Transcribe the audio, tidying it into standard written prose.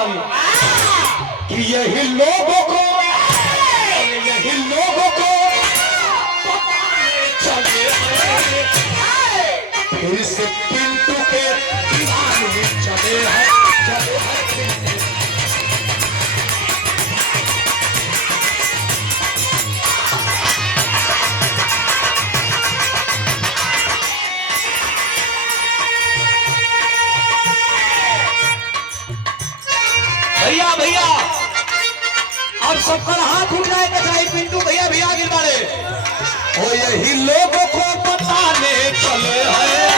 कारण कि यही लोगों को चले फिर से पिंटू के दीवाने चले हैं। भैया भैया अब सबका हाथ उठ जाएगा चाहे पिंटू भैया भैया गिर मारे। यही लोगों को बताने चले हैं।